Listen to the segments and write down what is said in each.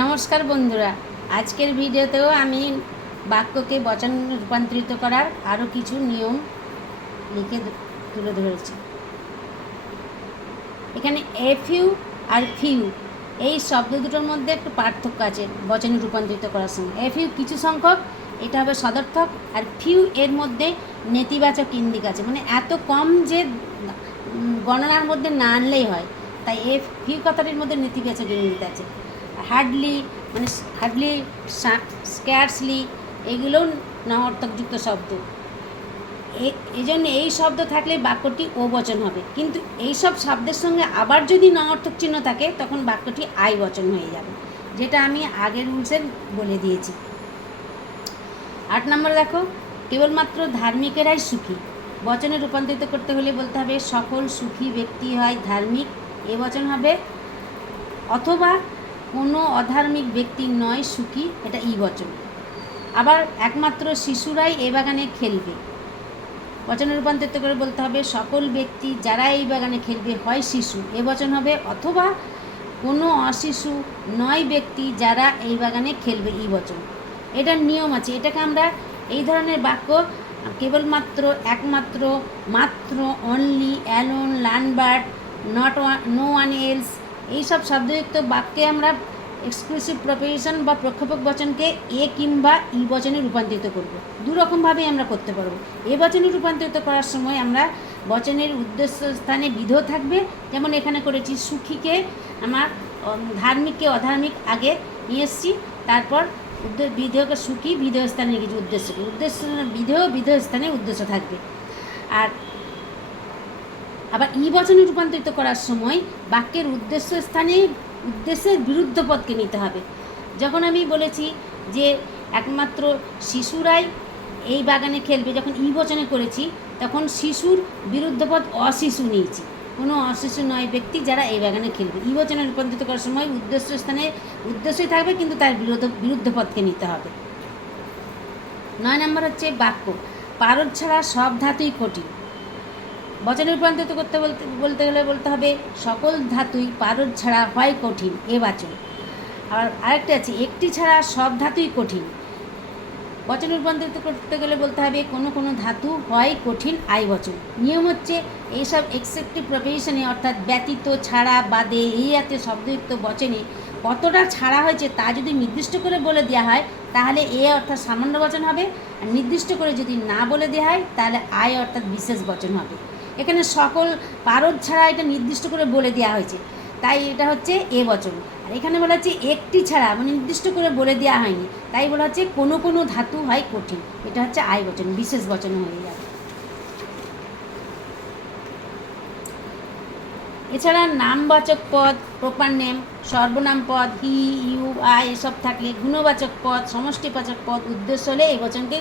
নমস্কার বন্ধুরা, আজকের ভিডিওতেও আমি বাক্যকে বচন রূপান্তরিত করার আরও কিছু নিয়ম লিখে তুলে ধরেছি। এখানে এফিউ আর ফিউ এই শব্দ দুটোর মধ্যে একটু পার্থক্য আছে বচনে রূপান্তরিত করার সময়। এফিউ কিছু সংখ্যক, এটা হবে সদর্থক, আর ফিউ এর মধ্যে নেতিবাচক ইঙ্গিত আছে, মানে এত কম যে গণনার মধ্যে না আনলেই হয়, তাই ফিউ কথাটির মধ্যে নেতিবাচক ইঙ্গিত আছে। হার্ডলি মানে হার্ডলি, স্ক্যার্সলি এগুলোও নঅর্থকযুক্ত শব্দ। এই জন্য এই শব্দ থাকলে বাক্যটি ও বচন হবে, কিন্তু এই সব শব্দের সঙ্গে আবার যদি নঅর্থক চিহ্ন থাকে তখন বাক্যটি আই বচন হয়ে যাবে, যেটা আমি আগের রুলসে বলে দিয়েছি। 8 নম্বর দেখো, কেবলমাত্র ধার্মিকেরাই সুখী। বচনে রূপান্তরিত করতে হলে বলতে হবে সকল সুখী ব্যক্তি হয় ধার্মিক, এ বচন হবে, অথবা কোনো অধার্মিক ব্যক্তি নয় সুখী, এটা ই বচন। আবার একমাত্র শিশুরাই এ বাগানে খেলবে, বচনে রূপান্তরিত করে বলতে হবে সকল ব্যক্তি যারা এই বাগানে খেলবে হয় শিশু, এ বচন হবে, অথবা কোনো অশিশু নয় ব্যক্তি যারা এই বাগানে খেলবে, ই বচন। এটার নিয়ম আছে, এটাকে আমরা এই ধরনের বাক্য কেবলমাত্র, একমাত্র, মাত্র, only, alone, none but, not no one else এইসব শব্দযুক্ত বাক্যে আমরা এক্সক্লুসিভ প্রপোজিশন বা প্রক্ষেপক বচনকে এ কিংবা ই বচনে রূপান্তরিত করব। দুরকমভাবেই আমরা করতে পারবো। এ বচনে রূপান্তরিত করার সময় আমরা বচনের উদ্দেশ্য স্থানে বিধেয় থাকবে, যেমন এখানে করেছি সুখীকে আমার ধার্মিককে অধার্মিক আগে নিয়ে এসেছি, তারপর বিধেয়কে সুখী বিধেয় স্থানে কিছু উদ্দেশ্যকে বিধেয় স্থানে উদ্দেশ্য থাকবে। আর আবার ই বচনে রূপান্তরিত করার সময় বাক্যের উদ্দেশ্য স্থানে উদ্দেশ্যের বিরুদ্ধ পদকে নিতে হবে। যখন আমি বলেছি যে একমাত্র শিশুরাই এই বাগানে খেলবে, যখন ই বচনে করেছি তখন শিশুর বিরুদ্ধ পদ অশিশু নিয়েছি, কোনো অশিশু নয় ব্যক্তি যারা এই বাগানে খেলবে। ই বচনে রূপান্তরিত করার সময় উদ্দেশ্য স্থানে উদ্দেশ্যই থাকবে, কিন্তু তার বিরুদ্ধ পদকে নিতে হবে। 9 নম্বর হচ্ছে বাক্য পারদ ছাড়া সব ধাতুই কঠিন। বচনে রূপান্তরিত বলতে গেলে বলতে হবে সকল ধাতুই পারদ ছাড়া হয় কঠিন, এ বাচন। আর আরেকটা আছে একটি ছাড়া সব ধাতুই কঠিন। বচনে রূপান্তরিত করতে গেলে বলতে হবে কোনো কোনো ধাতু হয় কঠিন, আই বচন। নিয়ম হচ্ছে এইসব এক্সেপ্টিভ প্রপোজিশনে অর্থাৎ ব্যতীত, ছাড়া, বাদে এই জাতীয় শব্দযুক্ত বচনে কতটা ছাড়া হয়েছে তা যদি নির্দিষ্ট করে বলে দেওয়া হয় তাহলে এ অর্থাৎ সামান্য বচন হবে, আর নির্দিষ্ট করে যদি না বলে দেওয়া হয় তাহলে আই অর্থাৎ বিশেষ বচন হবে। এখানে সকল পারদ ছাড়া এটা নির্দিষ্ট করে বলে দেওয়া হয়েছে, তাই এটা হচ্ছে এ বচন। আর এখানে বলা হচ্ছে একটি ছাড়া, মানে নির্দিষ্ট করে বলে দেওয়া হয়নি, তাই বলা হচ্ছে কোনো কোনো ধাতু হয় কঠিন, এটা হচ্ছে আই বচন, বিশেষ বচন হয়ে যাবে। এছাড়া নামবাচক পদ, প্রপার নেম, সর্বনাম পদ, হি, ইউ, আই এসব থাকলে, গুণবাচক পদ, সমষ্টিবাচক পদ উদ্দেশ্য হলে এই বচনকে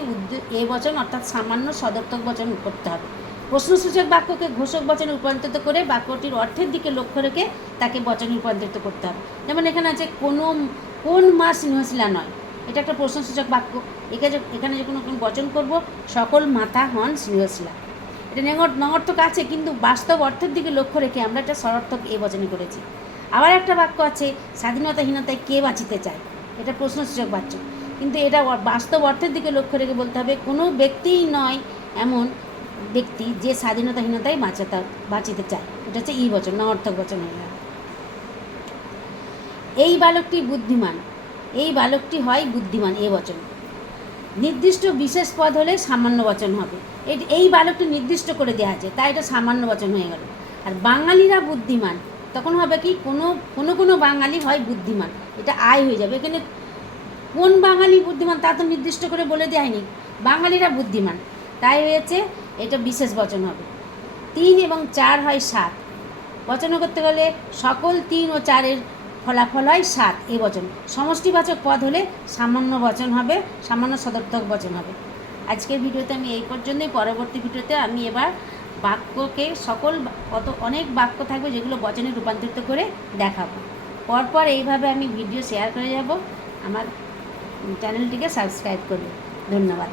এ বচন অর্থাৎ সামান্য সদর্থক বচন করতে হবে। প্রশ্নসূচক বাক্যকে ঘোষক বচনে রূপান্তরিত করে বাক্যটির অর্থের দিকে লক্ষ্য রেখে তাকে বচনে রূপান্তরিত করতে হবে। যেমন এখানে আছে কোন মা স্নেহশীলা নয়, এটা একটা প্রশ্নসূচক বাক্য। এখানে যখন বচন করব সকল মাতা হন স্নেহশীলা, এটা নঅর্থক আছে, কিন্তু বাস্তব অর্থের দিকে লক্ষ্য রেখে আমরা একটা সরর্থক এ বচনে করেছি। আবার একটা বাক্য আছে স্বাধীনতাহীনতায় কে বাঁচিতে চায়, এটা প্রশ্নসূচক বাক্য, কিন্তু এটা বাস্তব অর্থের দিকে লক্ষ্য রেখে বলতে হবে কোনো ব্যক্তিই নয় এমন ব্যক্তি যে স্বাধীনতাহীনতায় বাঁচিতে চায়, এটা হচ্ছে ই বচন, নঅর্থক বচন হয়ে গেল। এই বালকটি বুদ্ধিমান, এই বালকটি হয় বুদ্ধিমান, এ বচন। নির্দিষ্ট বিশেষ পদ হলে সামান্য বচন হবে, এই বালকটি নির্দিষ্ট করে দেওয়া আছে তাই এটা সামান্য বচন হয়ে গেল। আর বাঙালিরা বুদ্ধিমান, তখন হবে কি কোনো বাঙালি হয় বুদ্ধিমান, এটা আয় হয়ে যাবে। এখানে কোন বাঙালি বুদ্ধিমান তা তো নির্দিষ্ট করে বলে দেওয়া হয়নি, বাঙালিরা বুদ্ধিমান, তাই হয়েছে এটা বিশেষ বচন হবে। 3 এবং 4 হয় 7, বচন করতে গেলে সকল 3 ও 4-এর ফলাফল হয় 7, এ বচন। সমষ্টিবাচক পদ হলে সামান্য বচন হবে, সামান্য সদর্থক বচন হবে। আজকের ভিডিওতে আমি এই পর্যন্তই, পরবর্তী ভিডিওতে আমি এবার বাক্যকে অনেক বাক্য থাকবে যেগুলো বচনে রূপান্তরিত করে দেখাবো। পরপর এইভাবে আমি ভিডিও শেয়ার করে যাব, আমার চ্যানেলটিকে সাবস্ক্রাইব করবে। ধন্যবাদ।